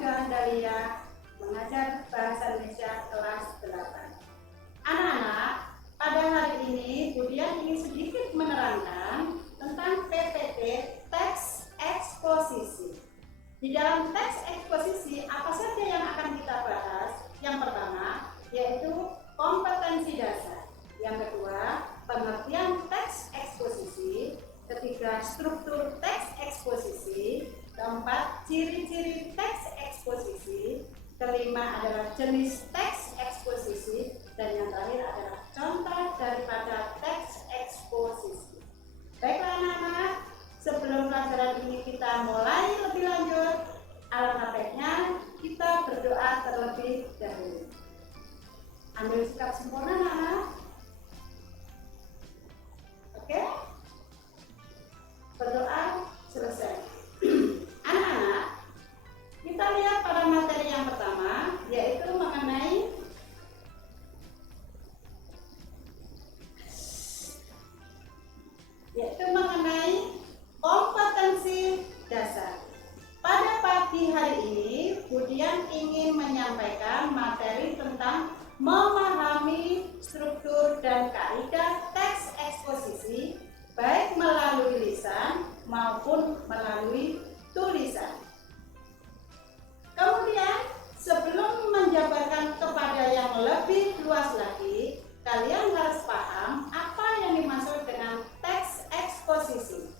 Johan Dahlia, mengajar Bahasa Indonesia kelas 8. Anak-anak, pada hari ini Budian ingin sedikit menerangkan tentang PPT teks eksposisi. Di dalam teks eksposisi, apa saja yang akan kita bahas? Yang pertama, yaitu kompetensi dasar. Yang kedua, pengertian teks eksposisi. Ketiga, struktur teks eksposisi. Keempat, ciri-ciri teks eksposisi. Kelima adalah jenis teks eksposisi. Dan yang terakhir adalah contoh daripada teks eksposisi. Baiklah anak-anak, sebelum pelajaran ini kita mulai lebih lanjut, alangkah baiknya kita berdoa terlebih dahulu. Ambil sikap sempurna anak-anak. Oke? Berdoa selesai. Anak-anak, kita lihat pada materi yang pertama, yaitu mengenai kompetensi dasar. Pada pagi hari ini, Budian ingin menyampaikan materi tentang memahami struktur dan kaidah teks eksposisi, baik melalui lisan maupun melalui tulisan. Kemudian, sebelum menjabarkan kepada yang lebih luas lagi, kalian harus paham apa yang dimaksud dengan teks eksposisi.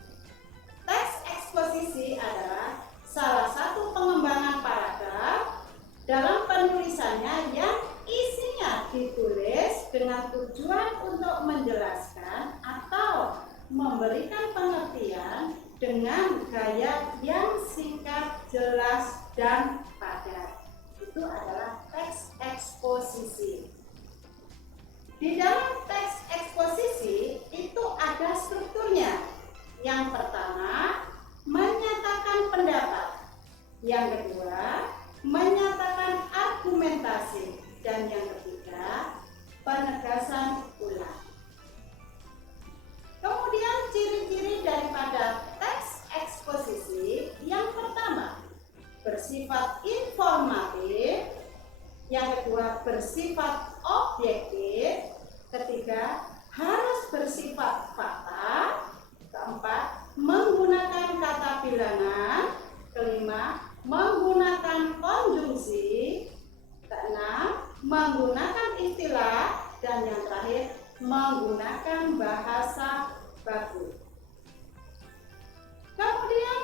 Teks eksposisi adalah salah satu pengembangan paragraf dalam penulisannya yang isinya ditulis dengan tujuan untuk menjelaskan atau memberikan pengertian dengan gaya yang singkat, jelas, dan padat. Itu adalah teks eksposisi. Di dalam teks eksposisi itu ada strukturnya. Yang pertama, menyatakan pendapat. Yang kedua, menyatakan argumentasi. Dan yang ketiga, penegasan ulang. Kemudian ciri-ciri daripada teks eksposisi, yang pertama, bersifat informatif. Yang kedua, bersifat objektif. Ketiga, harus bersifat fakta. Keempat, menggunakan kata bilangan. Kelima, menggunakan konjungsi. Keenam, menggunakan istilah. Dan yang terakhir, menggunakan bahasa baku. Kemudian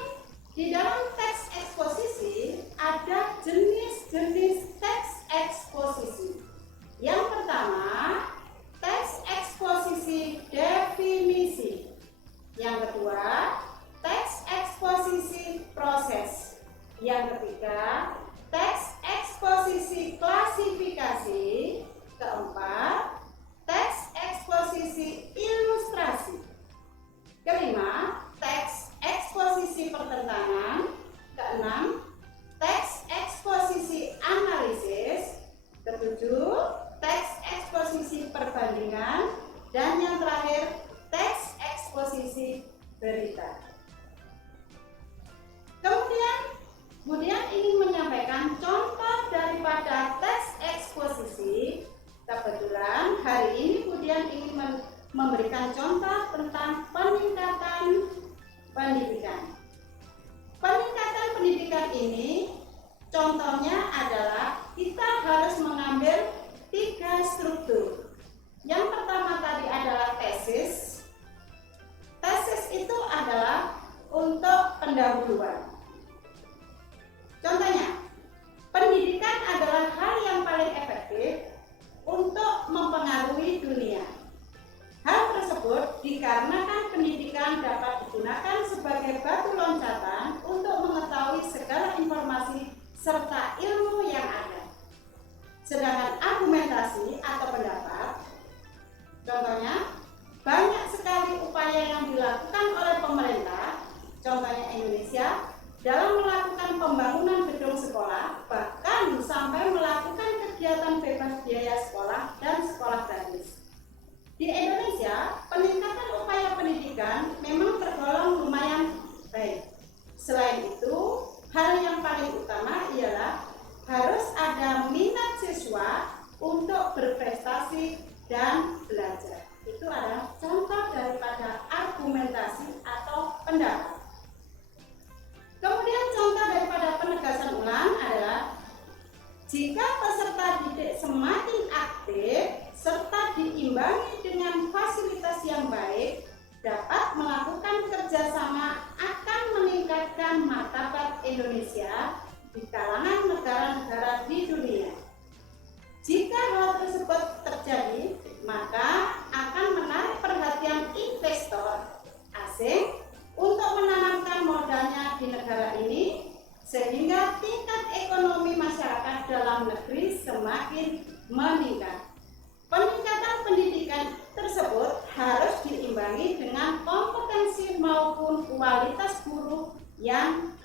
di dalam teks eksposisi ada jenis-jenis teks eksposisi. Yang pertama, teks eksposisi definisi. Yang kedua, teks eksposisi proses. Yang ketiga, teks eksposisi klasifikasi. Keempat, teks eksposisi ilustrasi. Kelima, teks eksposisi pertentangan. Keenam, teks eksposisi analisis. Ketujuh, teks eksposisi perbandingan. Dan yang terakhir, teks eksposisi berita. Kemudian, Budian ingin menyampaikan contoh daripada teks eksposisi. Kebetulan hari ini Budian ingin memberikan contoh tentang peningkatan pendidikan. Peningkatan pendidikan ini contohnya adalah kita harus mengambil 3 struktur. Yang pertama tadi adalah tesis. Tesis itu adalah untuk pendahuluan. Contohnya, pendidikan adalah hal yang paling efektif untuk mempengaruhi dunia. Hal tersebut dikarenakan pendidikan dapat digunakan sebagai batu loncatan untuk mengetahui segala informasi serta ilmu yang ada. Sedangkan argumentasi atau pendapat, contohnya, banyak sekali upaya yang dilakukan oleh pemerintah, contohnya Indonesia, dalam melakukan pembangunan gedung sekolah, bahkan sampai melakukan kegiatan bebas biaya sekolah dan sekolah gratis. Di Indonesia, peningkatan upaya pendidikan memang tergolong lumayan baik. Selain itu, hal yang paling utama ialah Jika peserta didik semakin aktif serta diimbangi dengan fasilitas yang baik, dapat melakukan kerjasama akan meningkatkan martabat Indonesia di kalangan negara-negara di dunia. Jika hal tersebut terjadi, maka akan menarik perhatian investor asing untuk menanamkan modalnya di negara ini, sehingga tingkat ekonomi masyarakat dalam negeri semakin meningkat. Peningkatan pendidikan tersebut harus diimbangi dengan kompetensi maupun kualitas guru yang